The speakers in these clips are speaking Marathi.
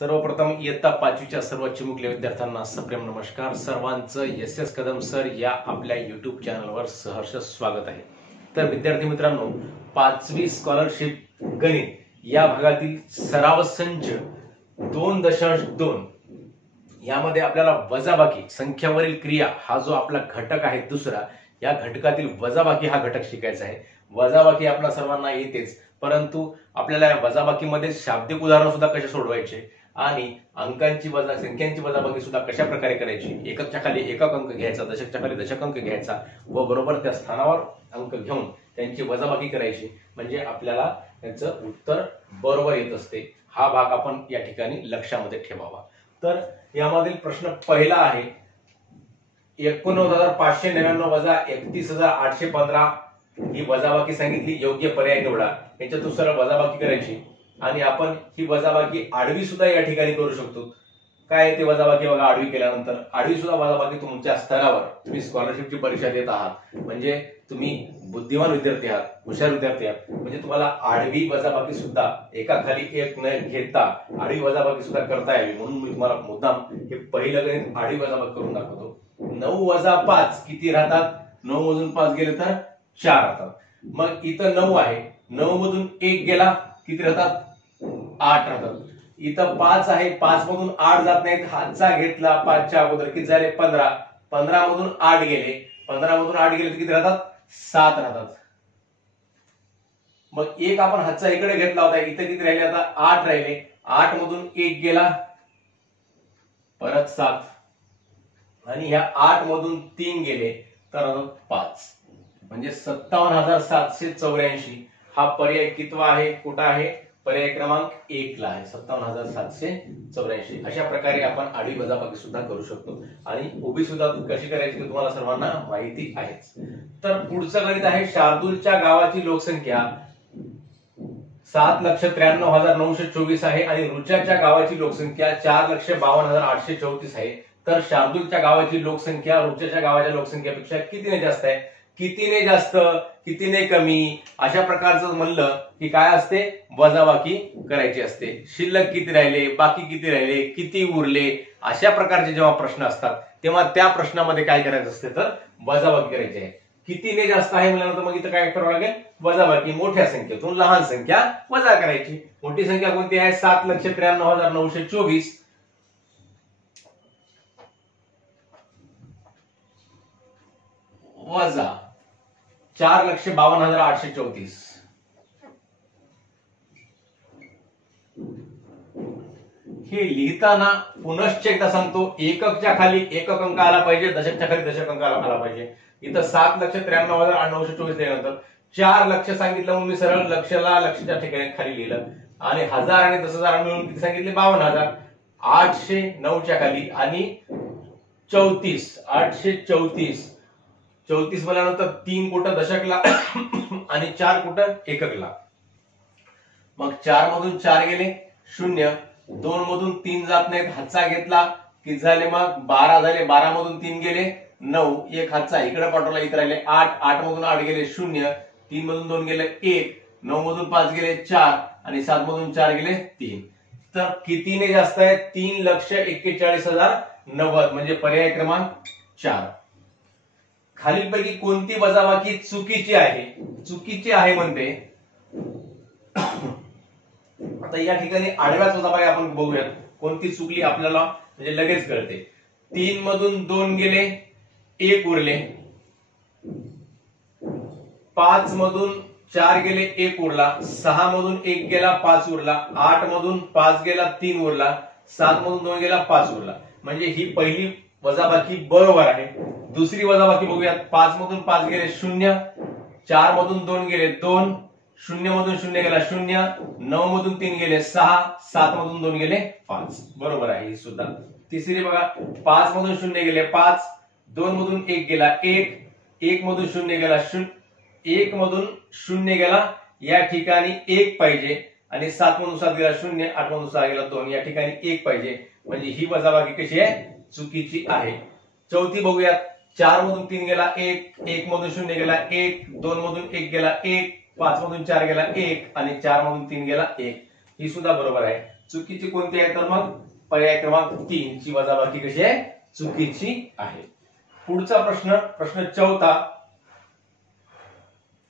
सर्वप्रथम इयत्ता 5वीच्या सर्व चिमुकल्या विद्यार्थ्यांना सप्रेम नमस्कार. सर्वांचं एस कदम सर या आपल्या युट्यूब चॅनलवर सहर्ष स्वागत आहे. तर विद्यार्थी मित्रांनो, 5वी स्कॉलरशिप गणित या भागातील सराव संच 2.2 यामध्ये आपल्याला वजाबाकी संख्यावरील क्रिया हा जो आपला घटक आहे दुसरा, या घटकातील वजाबाकी हा घटक शिकायचा आहे. वजाबाकी आपल्या सर्वांना येतेच, परंतु आपल्याला या वजाबाकीमध्ये शाब्दिक उदाहरण सुद्धा कसे सोडवायचे आणि अंकांची संख्यांची वजाबाकी सुद्धा कशा प्रकारे करायची, एककच्या खाली एकक अंक घ्यायचा, दशकच्या खाली दशक अंक घ्यायचा व बरोबर त्या स्थानावर अंक घेऊन त्यांची वजाबाकी करायची, म्हणजे आपल्याला त्याचं उत्तर बरोबर येत असते. हा भाग आपण या ठिकाणी लक्षामध्ये ठेवावा. तर यामधील प्रश्न पहिला आहे 89,599 वजा 31,815 ही वजाबाकी सांगितली. योग्य पर्याय निवडा. याच्यातून सरळ वजाबाकी करायची आणि आपण ही वजाबाकी आडवी सुद्धा या ठिकाणी करू शकतो. काय ते वजाबाकी बघा, आडवी केल्यानंतर आडवी सुद्धा वजाबाकी तुमच्या स्तरावर, तुम्ही स्कॉलरशिपची परीक्षा देत आहात म्हणजे तुम्ही बुद्धिमान विद्यार्थी आहात, हुशार विद्यार्थी आहात, म्हणजे तुम्हाला आडवी वजाबाकी सुद्धा एका खाली एक न घेता आडवी वजाबाकी सुद्धा करता यावी, म्हणून मी तुम्हाला मुद्दाम हे पहिलं गणित आडवी वजाबाकी करून दाखवतो. 9 वजा 5 किती राहतात? 9 मधून 5 गेले तर 4 राहतात. मग इथं 9 आहे, 9 मधून 1 गेला किती राहतात? 8 राहतात. इथं 5 आहे, 5 मधून 8 जात नाहीत, हातचा घेतला 5च्या अगोदर किती झाले? 15. 15 मधून 8 गेले, 15 मधून 8 गेले तर किती राहतात? 7 राहतात. मग एक आपण हातचा इकडे घेतला होता, इथं किती राहिले? आता 8 राहिले. 8 मधून 1 गेला, परत 7 आणि ह्या 8 मधून 3 गेले तर 5, म्हणजे 57,784 हा पर्याय कितवा आहे? कुठं आहे? पर्याय क्रमांक 1 ला आहे. 57,784. अशा प्रकारे आपण आडवी वजाबाकी सुद्धा करू शकतो आणि उभी सुद्धा कशी करायची ते तुम्हाला सर्वांना माहिती आहेच. तर पुढचं गणित आहे शार्दूलच्या गावाची लोकसंख्या 7,93,924 आहे आणि रुच्याच्या गावाची लोकसंख्या 4,52,834 आहे. तर शार्दूलच्या गावाची लोकसंख्या रुच्याच्या गावाच्या लोकसंख्येपेक्षा कितीने जास्त आहे? कितीने जास्त, कितीने कमी, अशा प्रकारचं म्हणलं की काय असते? वजाबाकी करायची असते. शिल्लक किती राहिले, बाकी किती राहिले, किती उरले, अशा प्रकारचे जेव्हा प्रश्न असतात तेव्हा त्या प्रश्नामध्ये काय करायचं असते? तर वजाबाकी करायची आहे. कितीने जास्त आहे म्हटल्यानंतर मग इथं काय करावं लागेल? वजाबाकी. मोठ्या संख्येतून लहान संख्या वजा करायची. मोठी संख्या कोणती आहे? 7,93,924 वजा 4,52,834. हे लिहिताना पुनश्च एकदा सांगतो, एककच्या खाली एकक अंक आला पाहिजे, दशकच्या खाली दशक अंक आला पाहिजे. इथं 7,93,924 लिहिल्यानंतर 4 लक्ष सांगितलं म्हणून मी सरळ लक्षच्या ठिकाणी खाली लिहिलं आणि 1000 आणि 10,000 मिळून किती सांगितले? 52,000. 809च्या खाली आणि 34, 834. 34 म्हणल्यानंतर 3 कुठं? दशकला आणि 4 कुठं? एककला. मग 4 मधून 4 गेले 0, 2 मधून 3 जात नाहीत, हातचा घेतला किती झाले? मग 12 झाले. 12 मधून 3 गेले 9, एक हातचा इकडे पाठवला, इथे राहिले 8. 8 मधून 8 गेले 0, 3 मधून 2 गेले 1, 9 मधून 5 गेले 4 आणि 7 मधून 4 गेले 3. तर कितीने जास्त आहे? 3,41,090 म्हणजे पर्याय क्रमांक 4. खालीलपैकी कोणती वजाबाकी चुकीची आहे? चुकीची आहे म्हणते. आता या ठिकाणी आडव्याच वजाबाकी आपण बघूयात कोणती चुकली आपल्याला, म्हणजे लगेच कळते. 3 मधून 2 गेले 1 उरले, 5 मधून 4 गेले 1 उरला, 6 मधून 1 गेला 5 उरला, 8 मधून 5 गेला 3 उरला, 7 मधून 2 गेला 5 उरला, म्हणजे ही पहिली वजाबाकी बरोबर आहे. दुसरी वजाबाकी बघूयात. 5 मधून 5 गेले 0, 4 मधून 2 गेले 2, 0 मधून 0 गेला 0, 9 मधून 3 गेले 6, 7 मधून 2 गेले 5. बरोबर आहे ही सुद्धा. तिसरी बघा, 5 मधून 0 गेले 5, 2 मधून 1 गेला 1, 1 मधून 0 गेला 0, 1 मधून 0 गेला, या ठिकाणी 1 पाहिजे आणि 7 मधून 7 गेला 0, 8 मधून 6 गेला 2, या ठिकाणी 1 पाहिजे, म्हणजे ही वजाबाकी कशी आहे? चुकीची आहे. चौथी बघूयात. 4 मधून 3 गेला 1, 1 मधून 0 गेला 1, 2 मधून 1 गेला 1, 5 मधून 4 गेला 1 आणि 4 मधून 3 गेला 1. ही सुद्धा बरोबर आहे. चुकीची कोणती आहे? तर मग पर्याय क्रमांक 3 ची वजाबाकी कशी आहे? चुकीची आहे. पुढचा प्रश्न 4था.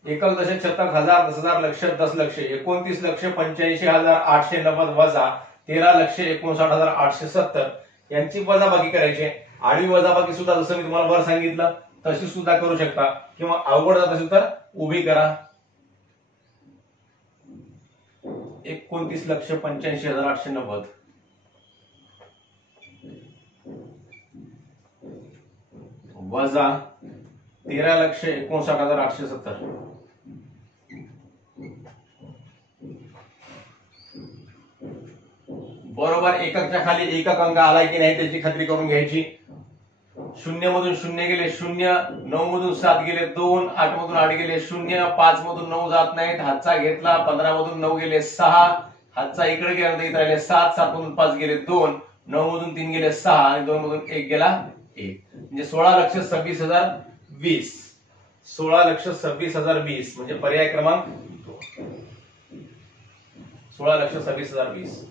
एकक दशक शतक हजार 10,000 लक्ष 10 लक्ष 29,85,890 वजा 13,59,870 यांची वजाबाकी करायची. आडवी वजाबाकी सुद्धा जसं मी तुम्हाला वर सांगितलं तशी सुद्धा करू शकता, किंवा अवघड जात असेल तर उभी करा. 29,85,890 वजा 13,59,870 बरोबर. एककच्या खाली एकक अंक आलाय की नाही त्याची खात्री करून घ्यायची. 0 मधून 0 गेले 0, 9 मधून 7 गेले 2, 8 मधून 8 गेले 0, 5 मधून 9 जात नाहीत, हातचा घेतला, 15 मधून 9 गेले 6, हातचा इकडे गेला तर इथे राहिले 7, 7 मधून 5 गेले 2, 9 मधून 3 गेले 6 आणि 2 मधून 1 गेला 1, म्हणजे 16,26,020. 16,26,020 म्हणजे पर्याय क्रमांक 2. 16,26,020.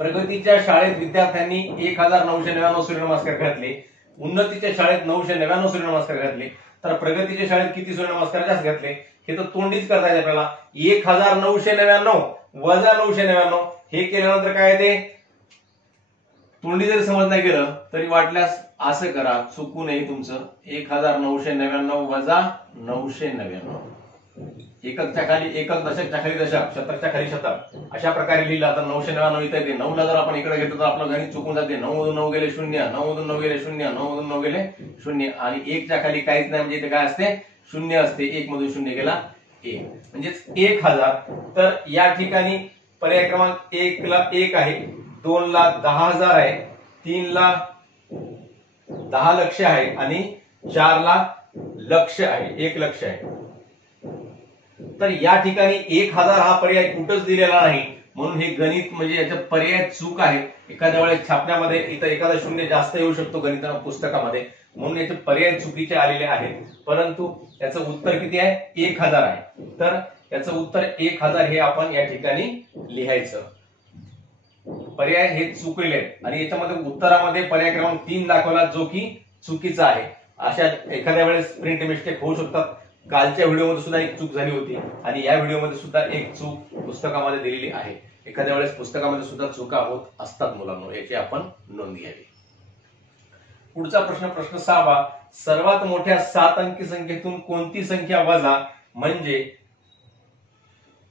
प्रगतीच्या शाळेत विद्यार्थ्यांनी 1,999 सूर्यनमस्कार घातले, उन्नतीच्या शाळेत 999 सूर्यनमस्कार घातले, तर प्रगतीच्या शाळेत किती सूर्यनमस्कार जास्त घातले हे तर तोंडीच करता येते आपल्याला. 1,999 वजा 999 हे केल्यानंतर काय येते? तोंडी जरी समज नाही गेलं तरी वाटल्यास असं करा, चुकू नये तुमचं. 1,999 वजा 999. एककच्या खाली एकक, दशकच्या खाली दशक, शतकच्या खाली शतक अशा प्रकारे लिहिलं. आता 999 इथे येते. 9 ला जर आपण इकडे घेतलं तर आपलं गणित चुकून जाते. 9 मधून 9 गेले 0, 9 मधून 9 गेले 0, 9 मधून 9 गेले 0 आणि 1 च्या खाली काहीच नाही म्हणजे इथे काय असते? 0 असते. 1 मधून 0 गेला 1 म्हणजेच 1,000. तर या ठिकाणी पर्याय क्रमांक 1 ला 1 आहे, 2 ला 10,000 आहे, 3 ला 10 लक्ष आहे आणि 4 ला लक्ष आहे, 1 लक्ष आहे. तर या ठिकाणी 1,000 हा पर्याय कुठंच दिलेला नाही, म्हणून हे गणित म्हणजे याच्यात पर्याय चूक आहे. एखाद्या वेळेस छापण्यामध्ये इथं एखादा शून्य जास्त येऊ शकतो गणित पुस्तकामध्ये, म्हणून याचे पर्याय चुकीचे आलेले आहेत. परंतु याचं उत्तर किती आहे? 1,000 आहे. तर याचं उत्तर 1,000 हे आपण या ठिकाणी लिहायचं. पर्याय हे चुकलेले आहेत आणि याच्यामध्ये उत्तरामध्ये पर्याय क्रमांक 3 दाखवला जो की चुकीचा आहे. अशा एखाद्या वेळेस प्रिंट मिस्टेक होऊ शकतात. कालच्या व्हिडिओमध्ये सुद्धा एक चूक झाली होती आणि या व्हिडिओमध्ये सुद्धा एक चूक पुस्तकामध्ये दिलेली आहे. एखाद्या वेळेस पुस्तकामध्ये सुद्धा चुका होत असतात मुलांना, याची आपण नोंद घ्यावी. पुढचा प्रश्न 6वा. सर्वात मोठ्या 7 अंकी संख्येतून कोणती संख्या वजा म्हणजे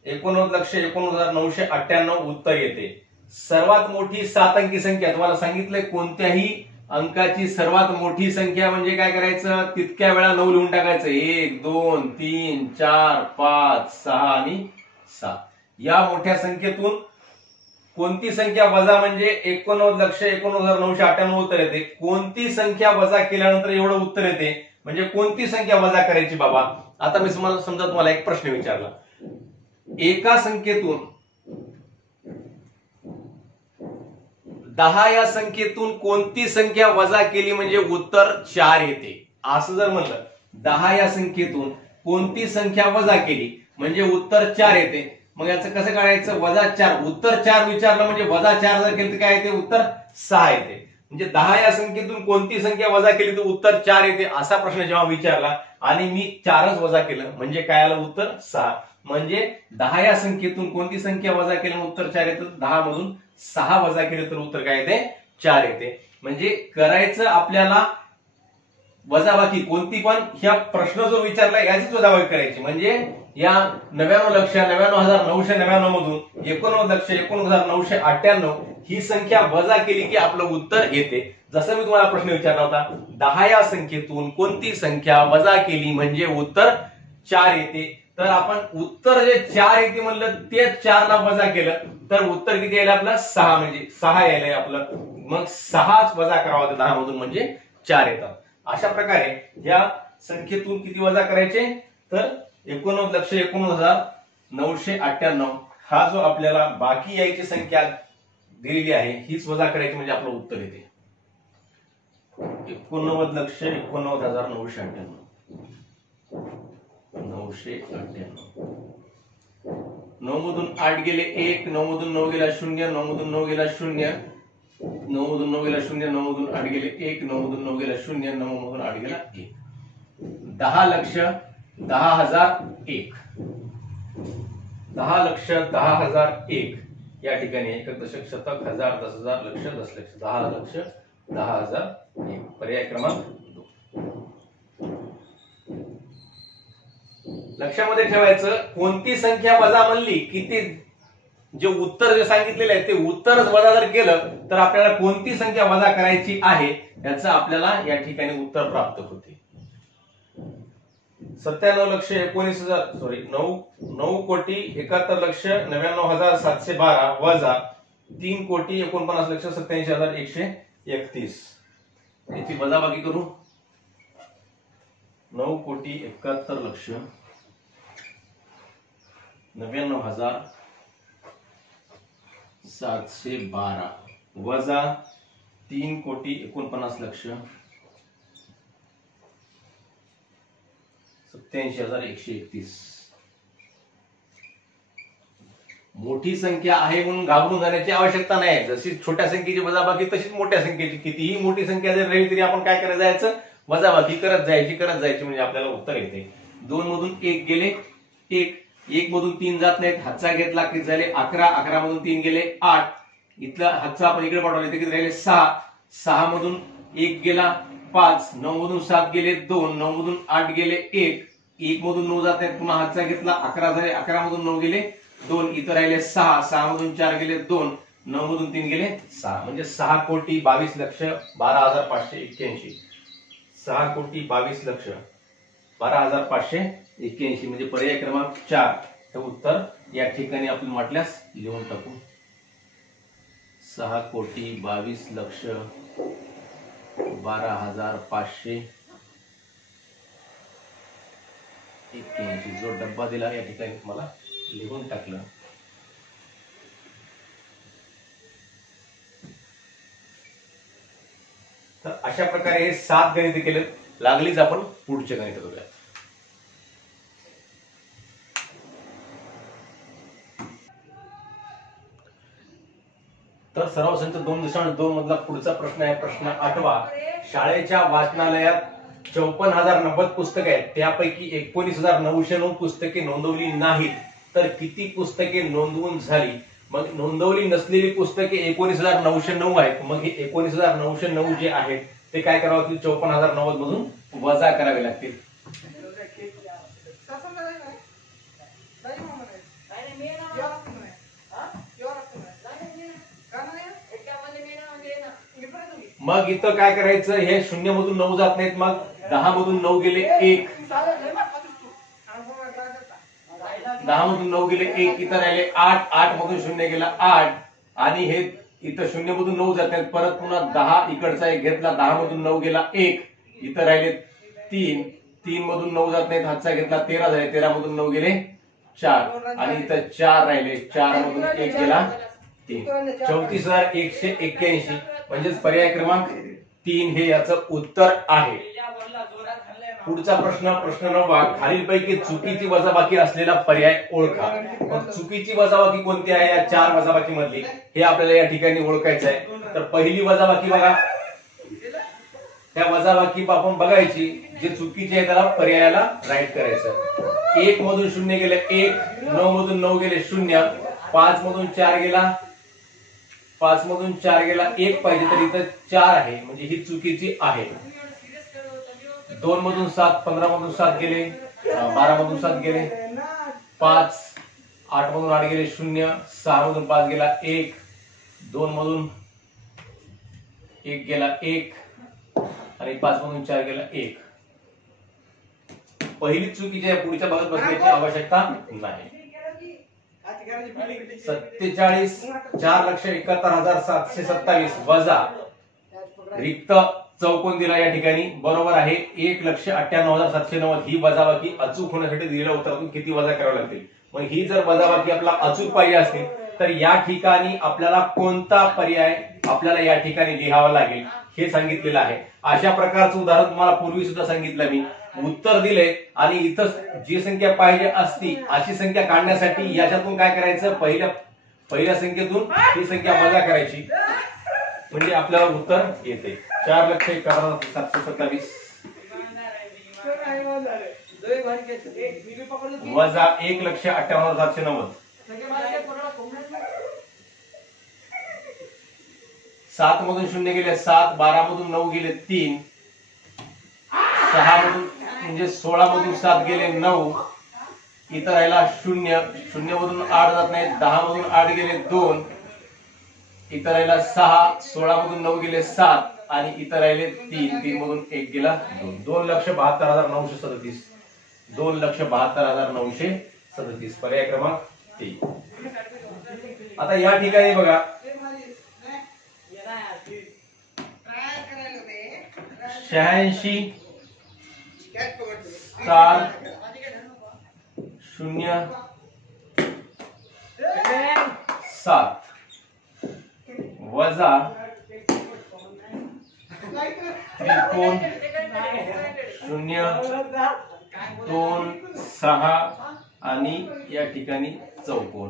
89,89,998 उत्तर येते. सर्वात मोठी 7 अंकी संख्या तुम्हाला सांगितलंय कोणत्याही अंकाची सर्वात मोठी संख्या म्हणजे काय करायचं? तितक्या वेळा 9 लिहून टाकायचं. 1 2 3 4 5 6 आणि 7. या मोठ्या संख्येतून कोणती संख्या वजा म्हणजे 89,89,998 उत्तर येते. कोणती संख्या वजा केल्यानंतर एवढं उत्तर येते म्हणजे कोणती संख्या वजा करायची बाबा? आता मी समजा एक प्रश्न विचारला. एका संख्येतून 10 या संख्येतून कोणती संख्या वजा केली म्हणजे उत्तर 4 येते. असं जर म्हणलं 10 या संख्येतून कोणती संख्या वजा केली म्हणजे उत्तर 4 येते. मग याचं कसं काढायचं? वजा 4. उत्तर 4 विचारलं म्हणजे वजा 4 जर केलं तर काय येते? उत्तर 6 येते. म्हणजे 10 या संख्येतून कोणती संख्या वजा केली तर उत्तर 4 येते. असा प्रश्न जेव्हा विचारला आणि मी 4च वजा केलं म्हणजे काय आलं? उत्तर 6. म्हणजे 10 या संख्येतून कोणती संख्या वजा केली उत्तर 4 येतं. 10 मधून 6 वजा केले तर उत्तर काय येते? 4 येते. म्हणजे करायचं आपल्याला वजाबाकी कोणती पण, ह्या प्रश्न जो विचारला याचीच वजाबाकी करायची. म्हणजे या 99,99,999 मधून 89,89,998 ही संख्या वजा केली की आपलं उत्तर येते. जसं मी तुम्हाला प्रश्न विचारला होता, 10 या संख्येतून कोणती संख्या वजा केली म्हणजे उत्तर 4 येते. तर आपण उत्तर जे 4 येते म्हणलं ते 4 ला वजा केलं तर उत्तर किती यायला आपलं? 6. म्हणजे 6 यायला आपलं. मग 6च वजा करावा 10 मधून म्हणजे 4 येतात. अशा प्रकारे या संख्येतून किती वजा करायचे तर 89,89,998 हा जो आपल्याला बाकी यायची संख्या दिलेली आहे हीच वजा करायची म्हणजे आपलं उत्तर येते 89,89,998. 9 मधून 8 गेले 1, 9 मधून 9 गेला 0, 9 मधून 9 गेला 0, 9 मधून 9 गेला 0, 9 मधून 8 गेले 1, 9 मधून 9 गेला 0, 9 मधून 8 गेला 1. 10,10,001. 10,10,001 या ठिकाणी एक दशक, शतक, हजार, 10,000, लक्ष, दशलक्ष. 10,10,001 पर्याय क्रमांक 2. लक्षामध्ये ठेवायचं, कोणती संख्या वजा म्हणली की ते जे उत्तर जे सांगितलेलं आहे ते उत्तरच वजा जर केलं तर आपल्याला कोणती संख्या वजा करायची आहे याचं आपल्याला या ठिकाणी उत्तर प्राप्त होते. 9,71,991,71,99,712 वजा 3,49,87,131. याची वजाबाकी करू. 9,71,99,712 वजा 3,49,87,131. मोठी संख्या आहे म्हणून घाबरून जाण्याची आवश्यकता नाही. जशी छोट्या संख्येची वजाबाकी तशीच मोठ्या संख्येची. कितीही मोठी संख्या जर राहिली तरी आपण काय करायला जायचं, वजाबाकी करत जायची म्हणजे आपल्याला उत्तर येते. 2 मधून 1 गेले 1, 1 मधून 3 जात नाहीत, हातचा घेतला किती झाले 11, 11 मधून 3 गेले 8, इथला हातचा आपण इकडे पाठवले किती राहिले 6, 6 मधून 1 गेला 5, 9 मधून 7 गेले 2, 9 मधून 8 गेले 1, 1 मधून 9 जात नाहीत, पुन्हा हातचा घेतला 11 झाले, 11 मधून 9 गेले 2, इथं राहिले 6, 6 मधून 4 गेले 2, 9 मधून 3 गेले 6, म्हणजे 6,22,12,581. 6,22,12,581 म्हणजे पर्याय क्रमांक 4 हे उत्तर या ठिकाणी आपण म्हटल्यास लिहून टाकू. 6,22,12,581 जो डब्बा दिला या ठिकाणी तुम्हाला लिहून टाकलं. तर अशा प्रकारे हे 7 गणित केले. लागलीच आपण पुढचे गणित बघूया. तर सराव संच 2.2 मधला पुढचा प्रश्न आहे. प्रश्न 8वा. शाळेच्या वाचनालयात 54,090 पुस्तके आहेत, त्यापैकी 19,909 पुस्तके नोंदवली नाहीत, तर किती पुस्तके नोंदवून झाली? मग नोंदवली नसलेली पुस्तके 19,909 आहेत. मग हे 19,909 जे आहेत ते काय करावं लागतील, 54,090 मधून वजा करावे लागतील. मग इथं काय करायचं, हे 0 मधून 9 जात नाहीत, मग 10 मधून 9 गेले 1, 10 मधून 9 गेले 1, इथं राहिले 8, 8 मधून 0 गेला 8, आणि हे इथं 0 मधून 9 जात नाहीत, परत पुन्हा 10 इकडचा एक घेतला, 10 मधून 9 गेला 1, इथं राहिले 3, 3 मधून 9 जात नाहीत, हातचा घेतला 13 झाले, 13 मधून 9 गेले 4, आणि इथं 4 राहिले, 4 मधून 1 गेला 3. 34,181 म्हणजेच पर्याय क्रमांक 3 हे याचं उत्तर आहे. पुढचा प्रश्न, प्रश्न 9वा. खालीलपैकी चुकीची वजाबाकी असलेला पर्याय ओळखा. मग चुकीची वजाबाकी कोणती आहे या 4 वजाबाकी मधली, हे आपल्याला या ठिकाणी ओळखायचं आहे. तर पहिली वजाबाकी बघा, त्या वजाबाकी आपण बघायची, जे चुकीची आहे त्याला पर्यायाला राईट करायचं. 1 मधून 0 गेले 1, 9 मधून 9 गेले 0, 5 मधून 4 गेला 5 मधून 4 गेला 1 पाहिजे, तर इथं 4 आहे म्हणजे ही चुकीची आहे. 2 मधून 7, 15 मधून 7 गेले, 12 मधून 7 गेले 5, 8 मधून 8 गेले 0, 6 मधून 5 गेला 1, 2 मधून 1 गेला 1, आणि 5 मधून 4 गेला 1. पहिली चुकीची आहे, पुढच्या भागात बसण्याची आवश्यकता नाही. 47,471,727 वजा रिक्त चौकोन दिला या ठिकाणी, बरोबर आहे 1,98,790. ही वजाबाकी अचूक होण्यासाठी दिलेल्या उत्तरातून किती वजा करावी लागतील. मग ही जर वजाबाकी आपला अचूक पाहिजे असते तर या ठिकाणी आपल्याला कोणता पर्याय आपल्याला या ठिकाणी लिहावा लागेल हे सांगितलेलं आहे. अशा प्रकारचं उदाहरण तुम्हाला पूर्वी सुद्धा सांगितलं मी उत्तर दिले आणि इथं जी संख्या पाहिजे असती अशी संख्या काढण्यासाठी याच्यातून काय करायचं, पहिल्या संख्येतून ही संख्या वजा करायची म्हणजे आपल्याला उत्तर येते 4,51,727 वजा 1,58,790. 7 मधून 0 गेले 7, 12 मधून 9 गेले 3, 6 मधून म्हणजे 16 मधून 7 गेले 9, इथं राहिला 0, 0 मधून 8 जात नाही, 10 मधून 8 गेले 2, इथं राहिला 6, 16 मधून 9 गेले 7 आणि इथं राहिले 3, 3 मधून 1 गेला 2. 2,72,937. 2,72,937 पर्याय क्रमांक 3. आता या ठिकाणी बघा 86 4 0 7 वजा त्रिकोण 0 2 6 आणि या ठिकाणी चौकोन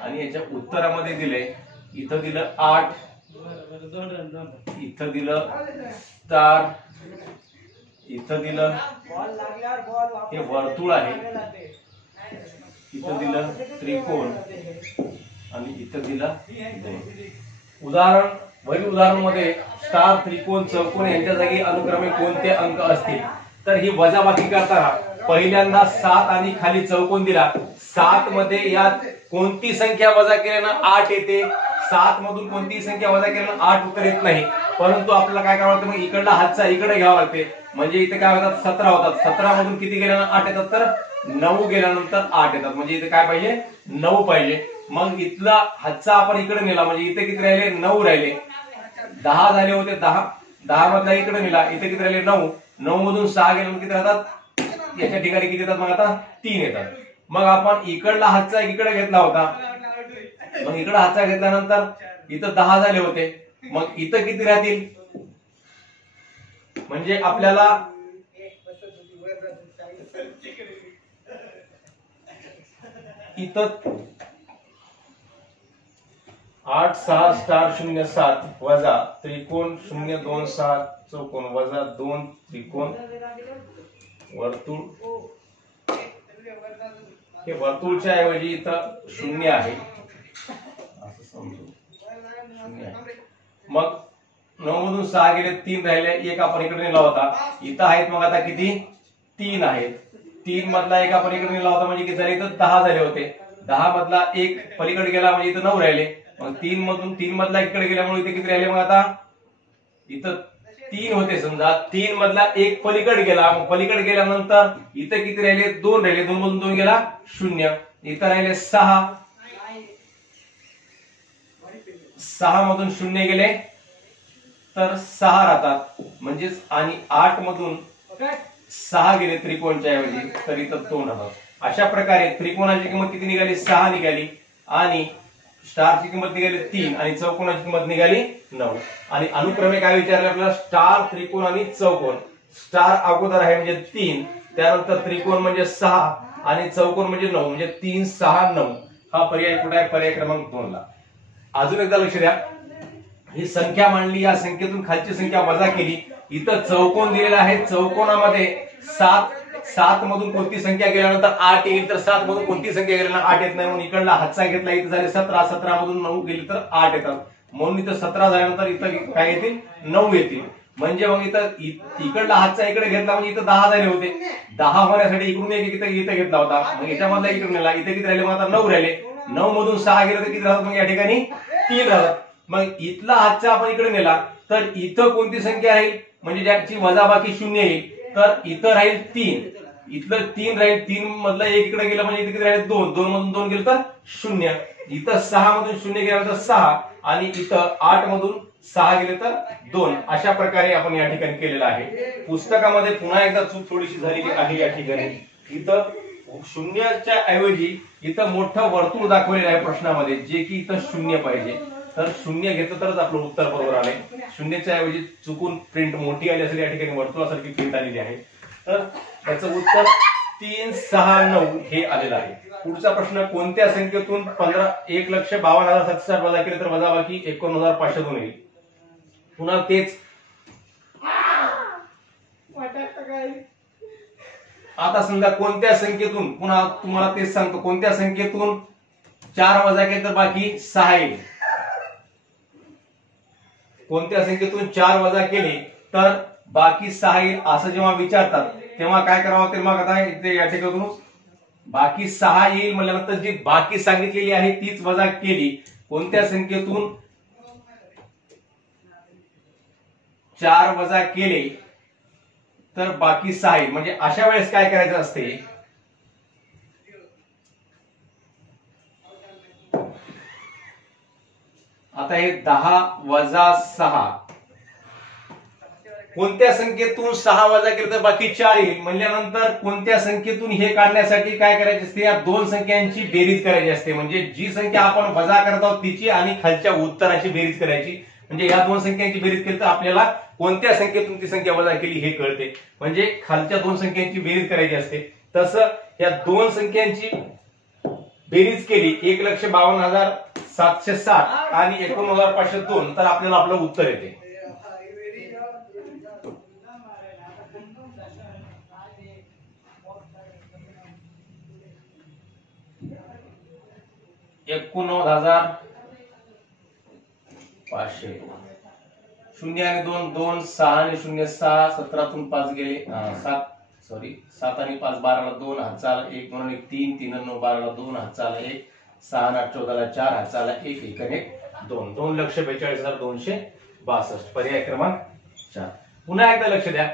आणि याच्या उत्तरामध्ये दिले, इथं दिलं 8, इथं दिलं स्टार, इथं दिलं हे वर्तुळ आहे, इथं दिलं त्रिकोण आणि इथं दिला 2. उदाहरण वरील उदाहरण मध्ये स्टार, त्रिकोण, चौकोन यांच्या जागी अनुक्रमे कोणते अंक असतील तर ही वजाबाकी करताना पहिल्यांदा 7 आणि खाली चौकोन दिला, 7 मध्ये यात कोणती संख्या वजा केल्यानं 8 येते, 7 मधून कोणतीही संख्या वजा केल्यानं 8 उत्तर येत नाही, परंतु आपल्याला काय करावं लागतं, मग इकडला हातचा इकडे घ्यावा लागते म्हणजे इथे काय होतात 17 होतात, 17 मधून किती गेल्यानं 8 येतात तर 9 गेल्यानंतर 8 येतात म्हणजे इथे काय पाहिजे 9 पाहिजे. मग इथला हातचा आपण इकडे नेला म्हणजे इथे किती राहिले 9 राहिले, 10 झाले होते, 10 मधला इकडे नेला, इथे किती राहिले 9, 9 मधून 6 गेल्यानंतर किती राहतात, याच्या ठिकाणी किती येतात मग आता 3 येतात. मग आपण इकडला हातचा इकडे घेतला होता, मग इकडे हातचा घेतल्यानंतर इथं 10 झाले होते, मग इथं किती राहतील म्हणजे आपल्याला इथं 8 6 स्टार 0 7 वजा त्रिकोण 0 2 6 चौकोन वजा 2 त्रिकोण वर्तुळ, हे वर्तुळच्या ऐवजी इथं 0 आहे असं समजू, 0 आहे. मग 9 मधून 6 गेले 3 राहिले, 1 आपण इकडे नेला होता, इथं आहेत मग आता किती 3 आहेत, 3 मधला 1 आपण इकडे नेला होता म्हणजे किती झाले, इथं 10 झाले होते, 10 मधला 1 पलीकडे गेला म्हणजे इथं 9 राहिले, मग 3 मधला इकडे गेल्यामुळे इथे किती राहिले, मग आता इथं 3 होते समजा, 3 मधला 1 पलीकडे गेला, मग पलीकडे गेल्यानंतर इथे किती राहिले 2 राहिले, 2 मधून 2 गेला 0, इथं राहिले 6, 6 मधून 0 गेले तर 6 राहतात म्हणजेच, आणि 8 मधून 6 गेले त्रिकोणच्या ऐवजी तर इथं 2 राहतात. अशा प्रकारे त्रिकोणाची किंमत किती निघाली 6 निघाली आणि स्टारची किंमत निघाली 3 आणि चौकोनाची किंमत निघाली 9. आणि अनुक्रमे काय विचारले आपल्याला, स्टार, त्रिकोण आणि चौकोन. स्टार अगोदर आहे म्हणजे 3, त्यानंतर त्रिकोण म्हणजे 6 आणि चौकोन म्हणजे 9 म्हणजे 3 6 9 हा पर्याय कुठे आहे, पर्याय क्रमांक 2 ला. अजून एकदा लक्ष द्या, ही संख्या मांडली, या संख्येतून खालची संख्या वजा केली, इथं चौकोन दिलेला आहे, चौकोनामध्ये 7 मधून कोणती संख्या गेल्यानंतर 8 येईल तर 7 मधून कोणती संख्या गेल्यानंतर 8 येत नाही, म्हणून इकडला हातचा घेतला, इथे झाले 17, 17 मधून 9 गेले तर 8 येतात, म्हणून इथं 17 झाल्यानंतर इथं काय येतील 9 येतील, म्हणजे मग इथं इकडला हातचा इकडे घेतला म्हणजे इथं 10 झाले होते, 10 होण्यासाठी इकडून एक इथं घेतला होता, मग याच्यामधला इकडून नेला, इथे किती राहिले मग आता 9 राहिले, 9 मधून 6 गेले तर किती राहतात, मग या ठिकाणी 3 राहतात. मग इथला हातचा आपण इकडे नेला तर इथं कोणती संख्या राहील म्हणजे ज्याची वजाबाकी 0 येईल, तर इथं राहील 3, इथलं 3 राहील, 3 मधला 1 इकडे गेला म्हणजे इथे किती राहील 2, 2 मधून 2 गेलं तर 0, इथं 6 मधून 0 गेल्यानंतर 6 आणि इथं 8 मधून 6 गेले तर 2. अशा प्रकारे आपण या ठिकाणी केलेलं आहे. पुस्तकामध्ये पुन्हा एकदा चूक थोडीशी झालेली आहे या ठिकाणी, इथं 0च्या ऐवजी इथं मोठं वर्तुळ दाखवलेलं आहे प्रश्नामध्ये, जे की इथं 0 पाहिजे, तर 0 घेतलं तरच आपलं उत्तर बरोबर आलंय. 0च्या ऐवजी चुकून प्रिंट मोठी आली असेल, या ठिकाणी वर्तुळासारखी प्रिंट आलेली आहे. तर त्याचं उत्तर 369 हे आलेलं आहे. पुढचा प्रश्न, कोणत्या संख्येतून 1,52,760 वजा केले तर वजाबाकी 49,502 येईल. पुन्हा तेच. आता समजा कोणत्या संख्येतून, पुन्हा तुम्हाला तेच सांगतो, कोणत्या संख्येतून 4 वजा केले तर बाकी 6 येईल. कोणत्या संख्येतून 4 वजा केले तर बाकी 6 येईल असं जेव्हा विचारतात तेव्हा काय करावं, ते मग आता इथे या ठिकाणी बाकी 6 येईल म्हटल्यानंतर जी बाकी सांगितलेली आहे तीच वजा केली. कोणत्या संख्येतून 4 वजा केले तर बाकी 6 येईल. म्हणजे अशा वेळेस काय करायचं असते, आता हे 10 वजा 6, कोणत्या संख्येतून 6 वजा केले तर बाकी 4 येईल म्हणल्यानंतर कोणत्या संख्येतून हे काढण्यासाठी काय करायचे असते, या दोन संख्यांची बेरीज करायची असते. म्हणजे जी संख्या आपण वजा करत आहोत तिची आणि खालच्या उत्तराची बेरीज करायची. म्हणजे या दोन संख्यांची बेरीज केली तर आपल्याला कोणत्या संख्येतून ती संख्या वजा केली हे कळते. म्हणजे खालच्या दोन संख्यांची बेरीज करायची असते. तसं या दोन संख्यांची बेरीज केली 1,52,760 आणि 49,502 तर आपल्याला आपलं उत्तर येते. $89,500. 0 आणि 2 2, 6 आणि 0 6, 17 5 गेले 7 आणि 5 12ला 2, हातचाला 1 म्हणून 1 3, 3 आणि 9 12ला 2, हातचाला 1, 6 आणि 8 14ला 4, हातचाला 1 1 आणि 1 2, 2,42,262. पर्याय क्रमांक 4. पुन्हा एकदा लक्ष द्या,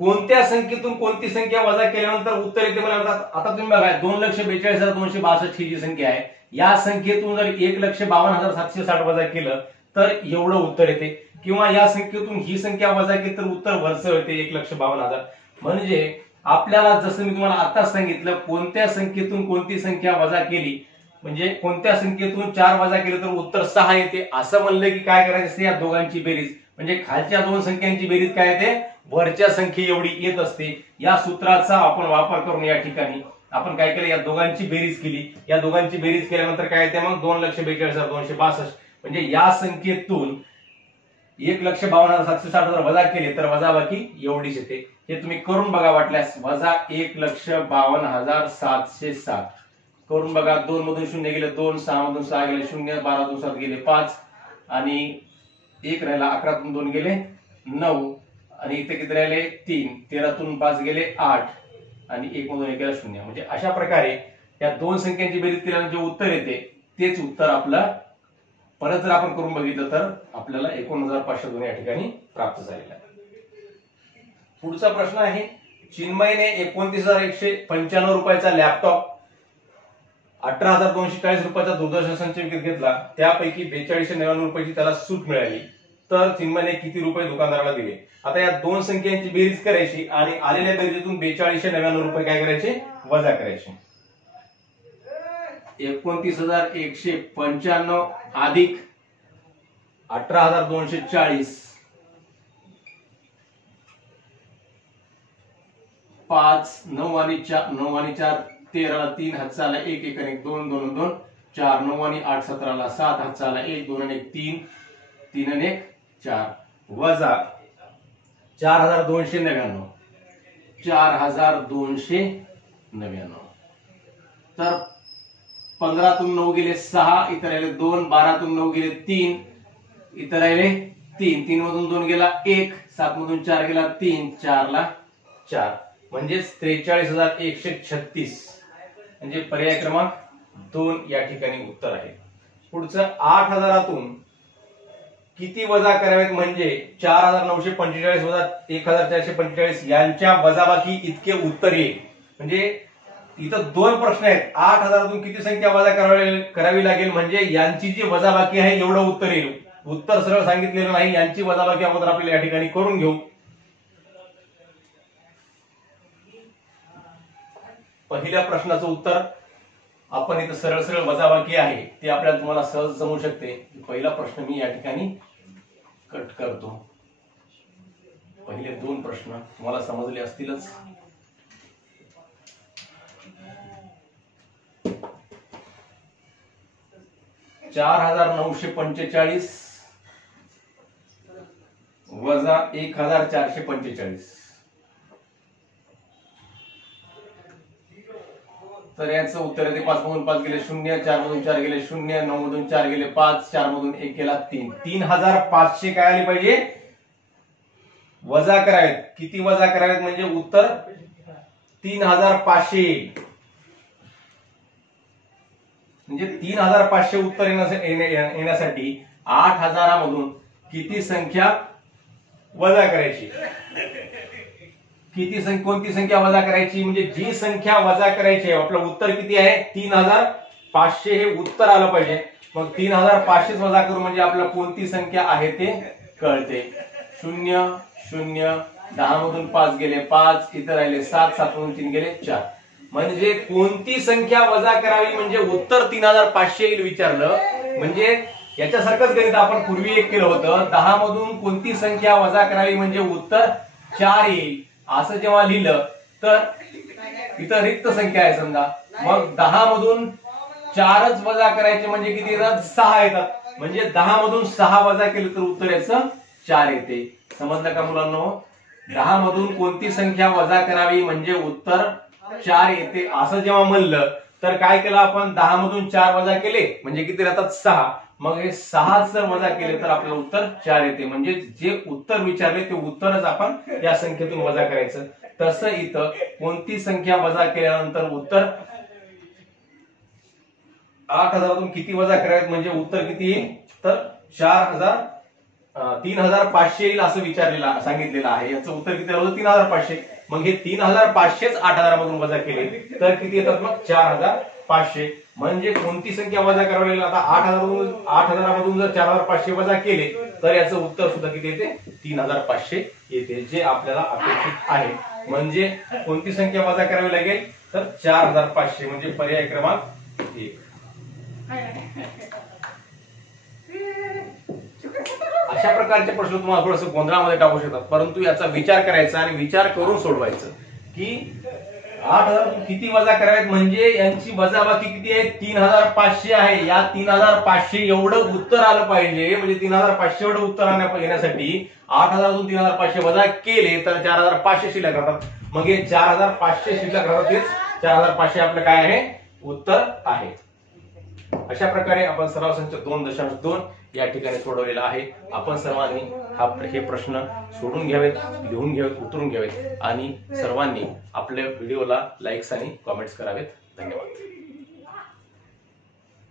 कोणत्या संख्येतून कोणती संख्या वजा केल्यानंतर उत्तर येते मला. आता तुम्ही बघा 2,42,262 ही जी संख्या आहे या संख्येतून जर 1,52,760 वजा केलं तर एवढं उत्तर येते. किंवा या संख्येतून ही संख्या वजा केली तर उत्तर वरचं येते 1,52,000. म्हणजे आपल्याला जसं मी तुम्हाला आता सांगितलं, कोणत्या संख्येतून कोणती संख्या वजा केली म्हणजे कोणत्या संख्येतून 4 वजा केलं तर उत्तर 6 येते असं म्हणलं की काय करायचं असते, या दोघांची बेरीज म्हणजे खालच्या दोन संख्यांची बेरीज काय येते, वरच्या संख्ये एवढी येत असते. या सूत्राचा आपण वापर करून या ठिकाणी आपण काय केलं, या दोघांची बेरीज केली. या दोघांची बेरीज केल्यानंतर काय येते मग 2,42,262. म्हणजे या संख्येतून 1,52,760 वजा केले तर वजाबाकी एवढीच येते. हे तुम्ही करून बघा वाटल्यास. वजा 1,52,760 करून बघा. 2 मधून 0 गेले 2, 6 मधून 6 गेले 0, 12 7 गेले 5 आणि 1 राहिला, 11 2 गेले 9 आणि इथे किती राहिले 3, 13 5 गेले 8 आणि 1 मधून 1 गेला 0. म्हणजे अशा प्रकारे या दोन संख्यांची बेरीज केल्यानंतर जे उत्तर येते तेच उत्तर आपलं परत जर आपण करून बघितलं तर आपल्याला 49,502 या ठिकाणी प्राप्त झालेला आहे. पुढचा प्रश्न आहे, चिन्मयने 29,195 रुपयाचा लॅपटॉप, 18,240 रुपयाचा दूरदर्शन संच विकत घेतला. त्यापैकी 42,99 रुपयाची त्याला सूट मिळाली. तर चिन्मयने किती रुपये दुकानदाराला दिले. आता या दोन संख्यांची बेरीज करायची आणि आलेल्या बेरीजतून 42,99 रुपये काय करायचे, वजा करायचे. 29,195 अधिक 18,240 5 9 आणि 4 13ला 3, हातचाला 1 1 आणि 1 2 2 2 4 9 आणि 8 17ला 7, हातचाला 1 2 आणि 1 3 3 आणि 1 4 वजा 4,299 4,299. तर 15तून 9 गेले 6, इतर राहिले 2, 12तून 9 गेले 3, इतर राहिले 3, 3 मधून 2 गेला 1, 7 मधून 4 गेला 3, 4 ला 4 म्हणजे 43,136. म्हणजे पर्याय क्रमांक 2 या ठिकाणी उत्तर आहे. पुढचं 8,000तून किती वजा करावेत म्हणजे 4,945 वजा 1,445 यांच्या वजाबाकी इतके उत्तर येईल. म्हणजे इथं दोन प्रश्न आहेत. 8,000तून किती संख्या वजा करावी लागेल म्हणजे यांची जी वजाबाकी आहे एवढं उत्तर येईल. उत्तर सरळ सांगितलेलं नाही, यांची वजाबाकी अगोदर आपल्याला या ठिकाणी करून घेऊ. पहिल्या प्रश्नाचं उत्तर आपण इथं सरळ सरळ वजाबाकी आहे ते आपल्याला तुम्हाला सहज जमू शकते. पहिला प्रश्न मी या ठिकाणी कट करतो. पहिले दोन प्रश्न तुम्हाला समजले असतीलच. 4945 वजा 1445. तर याचं उत्तर येते 5 मधून 5 गेले 0, 4 मधून 4 गेले 0, 9 मधून 4 गेले 5, 4 मधून 1 गेला 3. 3500 काय आले पाहिजे? वजा करावेत. किती वजा करावेत म्हणजे उत्तर 3500. म्हणजे 3500 उत्तर येण्यासाठी 8000 मधून किती संख्या वजा करायची? कोणती संख्या वजा करायची? म्हणजे जी संख्या वजा करायची आहे, आपलं उत्तर किती आहे? 3500 हे उत्तर आलं पाहिजे. मग 3500 वजा करू म्हणजे आपल्याला कोणती संख्या आहे ते कळते. 0 0, 10 मधून 5 गेले 5, इथं राहिले 7, 7 मधून 3 गेले 4. म्हणजे कोणती संख्या वजा करावी म्हणजे उत्तर 3500 येईल विचारलं. म्हणजे याच्यासारखंच गणित आपण पूर्वी एक केलं होतं. 10 मधून कोणती संख्या वजा करावी म्हणजे उत्तर 4 येईल असं जेव्हा लिहिलं तर इथं रिक्त संख्या आहे समजा, मग 10 मधून 4च वजा करायचे म्हणजे किती येतात? 6 येतात. म्हणजे 10 मधून 6 वजा केलं तर उत्तर याचं 4 येते. समजलं का मुलांनो? 10 मधून कोणती संख्या वजा करावी म्हणजे उत्तर 4 येते असं जेव्हा म्हणलं तर काय केलं आपण? 10 मधून 4 वजा केले म्हणजे किती राहतात? 6. मग हे 6 जर वजा केले तर आपलं उत्तर 4 येते. म्हणजे जे उत्तर विचारले ते उत्तरच आपण या संख्येतून वजा करायचं. तसं इथं कोणती संख्या वजा केल्यानंतर उत्तर 8000तून किती वजा करावेत म्हणजे उत्तर किती येईल? तर 3500 येईल असं सांगितलेलं आहे. याचं उत्तर किती होतं? 3500. मग हे 3500च 8000 मधून वजा केले तर किती येतात? मग 4500. म्हणजे कोणती संख्या वजा करावी लागेल? आता 8000 मधून जर 4500 वजा केले तर याचं उत्तर सुद्धा किती येते? 3500 येते, जे आपल्याला अपेक्षित आहे. म्हणजे कोणती संख्या वजा करावी लागेल? तर 4500. म्हणजे पर्याय क्रमांक 1. अशा प्रकारचे प्रश्न तुम्हाला थोडंसं गोंधळामध्ये टाकू शकतात, परंतु याचा विचार करायचा आणि विचार करून सोडवायचं की 8000 किती वजा करावेत म्हणजे यांची वजाबाकी किती आहे? 3500 आहे. या 3500 एवढं उत्तर आलं पाहिजे. म्हणजे 3500 एवढं उत्तर येण्यासाठी 8000तून 3500 वजा केले तर 4500 शिल्लक राहतात. मग हे 4500 शिल्लक राहतात, तेच 4500 आपलं काय आहे? उत्तर आहे. अशा प्रकारे आपण सराव संच 2.2 या ठिकाणी सोडवलेला आहे. आपण सर्वांनी हे प्रश्न सोडून घ्यावेत, लिहून घ्यावेत, उतरून घ्यावेत आणि सर्वांनी आपल्या व्हिडिओला लाईक्स आणि कॉमेंट्स करावेत. धन्यवाद.